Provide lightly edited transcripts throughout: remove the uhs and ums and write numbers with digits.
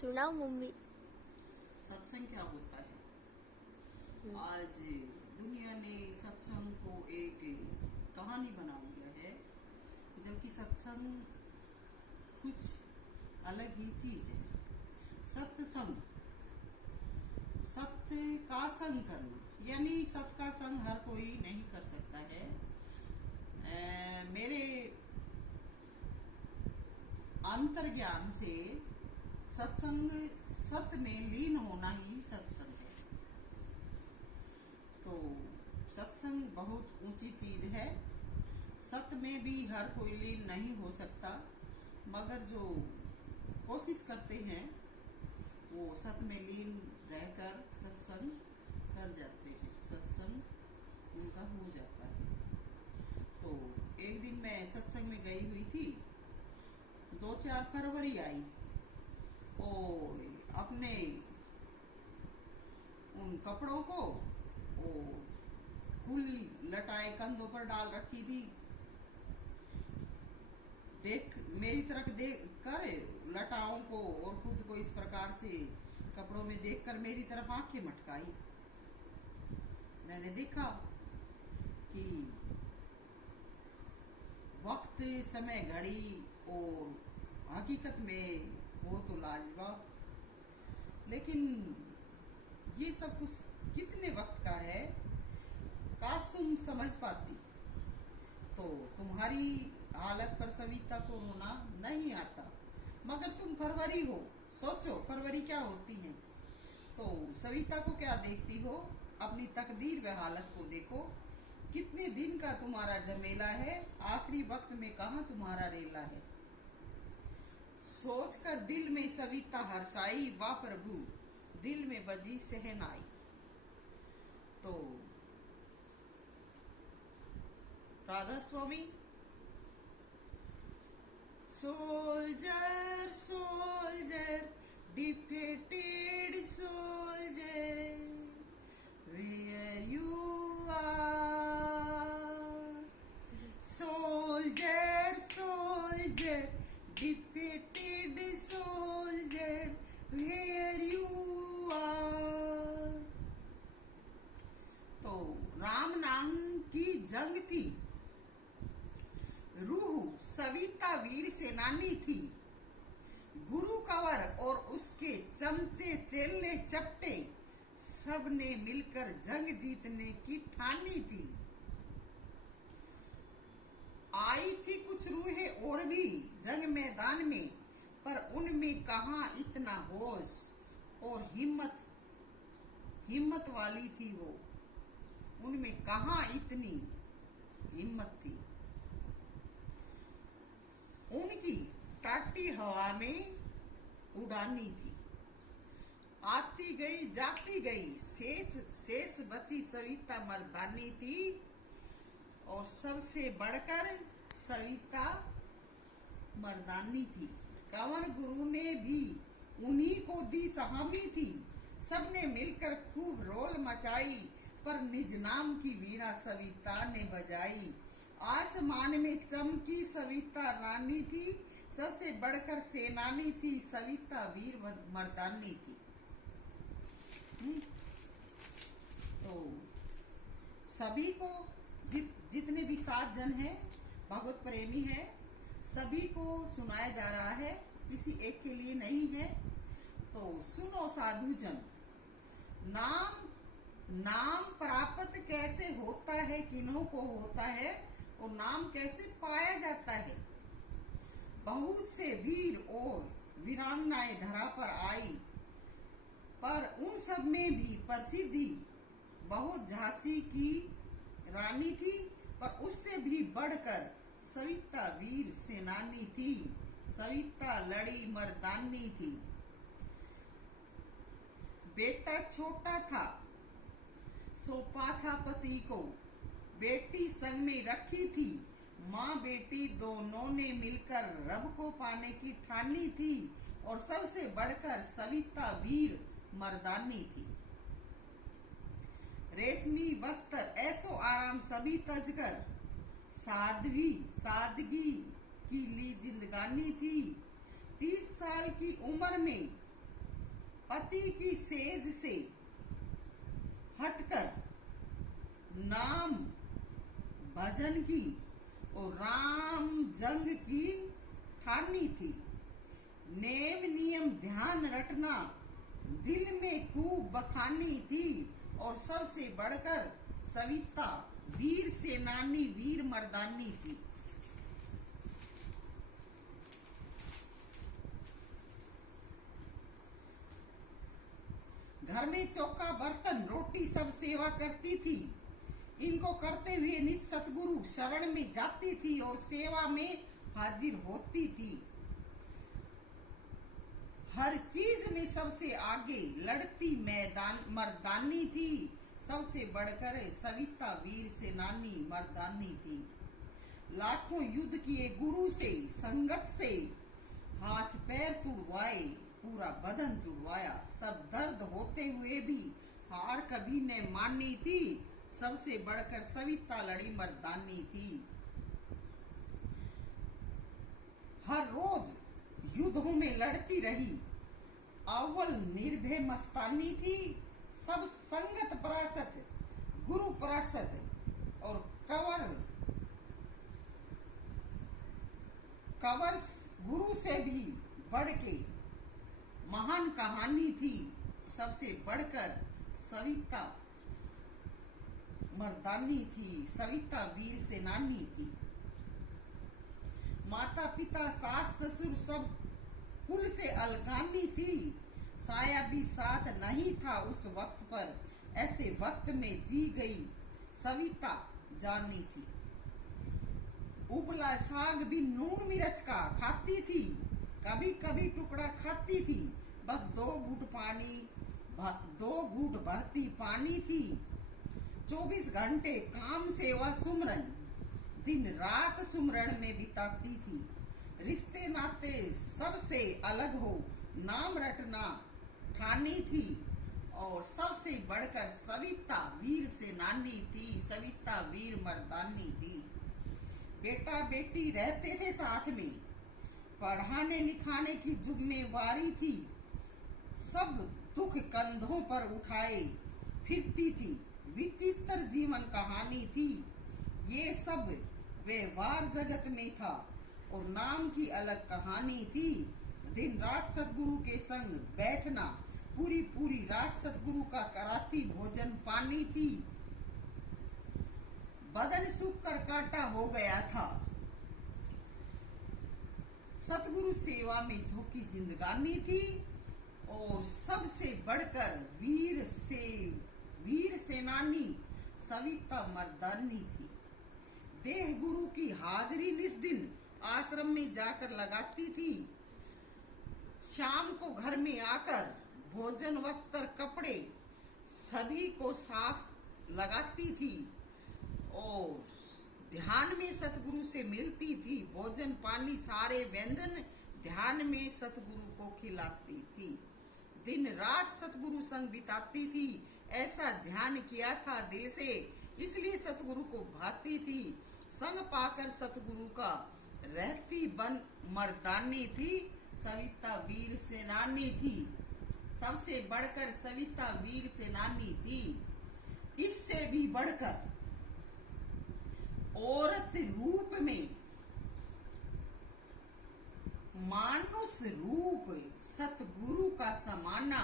सुनाओ मम्मी। सत्संग क्या होता है? आज दुनिया ने सत्संग को एक कहानी बना दिया है, जबकि सत्संग कुछ अलग ही चीज है। सत्संग, सत्य का संग करना, यानी सत्य का संग हर कोई नहीं कर सकता है। मेरे अंतर्ज्ञान से सत्संग सत्य में लीन होना ही सत्संग है। तो सत्संग बहुत ऊंची चीज है। सत्य में भी हर कोई लीन नहीं हो सकता, मगर जो कोशिश करते हैं वो सत्य में लीन रहकर सत्संग कर जाते हैं, सत्संग उनका हो जाता है। तो एक दिन मैं सत्संग में गई हुई थी, 2-4 फरवरी आई और अपने उन कपड़ों को खुली लटाए कंधों पर डाल रखी थी। देख मेरी तरफ देख कर लटाओं को और खुद को इस प्रकार से कपड़ों में देखकर मेरी तरफ आंखें मटकाई। मैंने देखा कि वक्त, समय, घड़ी और हकीकत में वो तो लाजवाब, लेकिन ये सब कुछ कितने वक्त का है, काश तुम समझ पाती तो तुम्हारी हालत पर सविता को रोना नहीं आता। मगर तुम फरवरी हो, सोचो फरवरी क्या होती है। तो सविता को क्या देखती हो, अपनी तकदीर व हालत को देखो। कितने दिन का तुम्हारा झमेला है, आखिरी वक्त में कहाँ तुम्हारा रेला है। सोचकर दिल में सविता हर्षाई, वाह प्रभु दिल में बजी सहनाई। तो राधा स्वामी। Soldier, soldier, defeated soldier, where you are. Soldier, soldier, defeated soldier, where you are. तो राम नाम की जंग थी, रूह सविता वीर सेनानी थी। गुरु कंवर और उसके चमचे चेले चपटे सब ने मिलकर जंग जीतने की ठानी थी। आई थी कुछ रूहें और भी जंग मैदान में, पर उनमें कहाँ इतना होश और हिम्मत वाली थी वो, उनमें कहाँ इतनी हिम्मत थी। उनकी टाटी हवा में उड़ानी थी, आती गई जाती गई, शेष बची सविता मर्दानी थी। और सबसे बढ़कर सविता मर्दानी थी। कंवर गुरु ने भी उन्हीं को दी सहामी थी। सबने मिलकर खूब रोल मचाई, पर निज नाम की वीणा सविता ने बजाई। आसमान में चमकी सविता रानी थी, सबसे बढ़कर सेनानी थी, सविता वीर मर्दानी थी। तो सभी को जितने भी 7 जन हैं, भगवत प्रेमी हैं, सभी को सुनाया जा रहा है, किसी एक के लिए नहीं है। तो सुनो साधु जन, नाम प्राप्त कैसे होता है, किन्हों को होता है, और नाम कैसे पाया जाता है। बहुत से वीर और वीरांगनाएं धरा पर आई, पर उन सब में भी प्रसिद्धि बहुत झांसी की रानी थी, पर उससे भी बढ़कर सविता वीर सेनानी थी। सविता लड़ी मर्दानी थी। बेटा छोटा था, सौंपा था पति को, बेटी संग में रखी थी। माँ बेटी दोनों ने मिलकर रब को पाने की ठानी थी, और सबसे बढ़कर सविता वीर मर्दानी थी। रेशमी वस्त्र ऐसो आराम सभी तजकर, सादगी की ली जिंदगानी थी। 30 साल की उम्र में पति की सेज से हटकर नाम भजन की और राम जंग की ठानी थी। नेम नियम ध्यान रटना दिल में खूब बखानी थी। और सबसे बढ़कर सविता वीर सेनानी वीर मर्दानी थी। घर में चौका बर्तन रोटी सब सेवा करती थी। इनको करते हुए नित सतगुरु शरण में जाती थी और सेवा में हाजिर होती थी। हर चीज में सबसे आगे लड़ती मैदान मर्दानी थी। सबसे बढ़कर सविता वीर सेनानी मर्दानी थी। लाखों युद्ध किए गुरु से संगत से, हाथ पैर तुड़वाए पूरा बदन तुड़वाया। सब दर्द होते हुए भी हार कभी न मानी थी। सबसे बढ़कर सविता लड़ी मर्दानी थी। हर रोज युद्धों में लड़ती रही, अव्वल निर्भय मस्तानी थी। सब संगत परासत गुरु परासत और कवर गुरु से भी बढ़ के महान कहानी थी। सबसे बढ़कर सविता मर्दानी थी। सविता वीर सेनानी थी। माता पिता सास ससुर सब कुल से अलगानी थी। साया भी साथ नहीं था उस वक्त पर। ऐसे वक्त में जी गई सविता जानी थी। उबला साग भी नून मिर्च का खाती थी। कभी कभी टुकड़ा खाती थी। बस 2 घूंट भरती पानी थी। 24 घंटे काम सेवा सुमरन दिन रात सुमरन में बिताती थी। रिश्ते नाते सबसे अलग हो नाम रटना ठानी थी। और सबसे बढ़कर सविता वीर सेनानी थी। सविता वीर मर्दानी थी। बेटा बेटी रहते थे साथ में, पढ़ाने लिखाने की जिम्मेवारी थी। सब दुख कंधों पर उठाए फिरती थी। विचित्र जीवन कहानी थी। ये सब व्यवहार जगत में था और नाम की अलग कहानी थी। दिन रात सतगुरु के संग बैठना, पूरी रात सतगुरु का कराती भोजन पानी थी। बदन सूख कर कांटा हो गया था। सतगुरु सेवा में झोंकी जिंदगानी थी। और सबसे बढ़कर वीर सेनानी सविता मर्दानी थी। देह गुरु की हाजिरी निस दिन आश्रम में जाकर लगाती थी। शाम को घर में आकर भोजन वस्त्र कपड़े सभी को साफ लगाती थी। और ध्यान में सतगुरु से मिलती थी। भोजन पानी सारे व्यंजन ध्यान में सतगुरु को खिलाती थी। दिन रात सतगुरु संग बिताती थी। ऐसा ध्यान किया था दिल से, इसलिए सतगुरु को भाती थी। संग पाकर सतगुरु का रहती बन मर्दानी थी। सविता वीर सेनानी थी। सबसे बढ़कर सविता वीर सेनानी थी। इससे भी बढ़कर औरत रूप में मानुष रूप सतगुरु का समाना।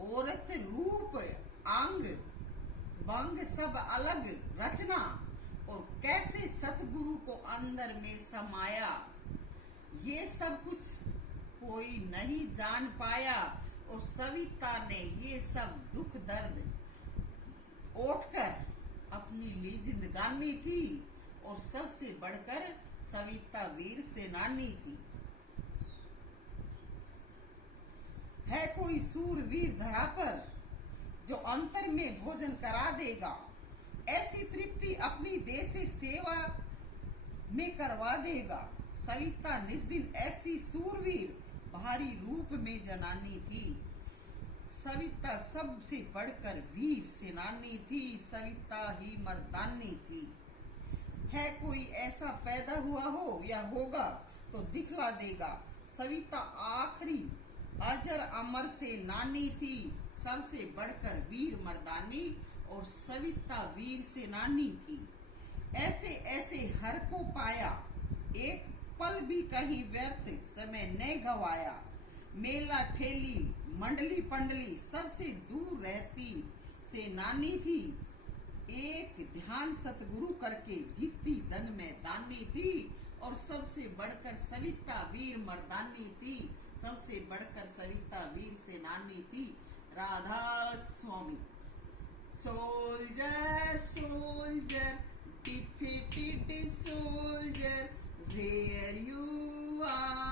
औरत रूप अंग बंग सब अलग रचना। और कैसे सतगुरु को अंदर में समाया, ये सब कुछ कोई नहीं जान पाया। और सविता ने ये सब दुख दर्द ओटकर अपनी ली जिंदगानी थी। और सबसे बढ़कर सविता वीर सेनानी थी। है कोई सूरवीर धरा पर जो अंतर में भोजन करा देगा। ऐसी तृप्ति अपनी देश सेवा में करवा देगा। सविता निस दिन ऐसी सूरवीर भारी रूप में जनानी थी। सविता सबसे बढ़कर वीर सेनानी थी। सविता ही मर्दानी थी। है कोई ऐसा पैदा हुआ हो या होगा तो दिखला देगा। सविता आखिरी अजर अमर से नानी थी, सबसे बढ़कर वीर मर्दानी, और सविता वीर से नानी थी। ऐसे ऐसे हर को पाया, एक पल भी कहीं व्यर्थ समय न गवाया। मेला ठेली मंडली पंडली सबसे दूर रहती से नानी थी, एक ध्यान सतगुरु करके जीतती जंग में दानी थी, और सबसे बढ़कर सविता वीर मर्दानी थी, सबसे बढ़कर सविता वीर से नानी थी। Radha Swami. Soldier soldier defeated soldier, where you are.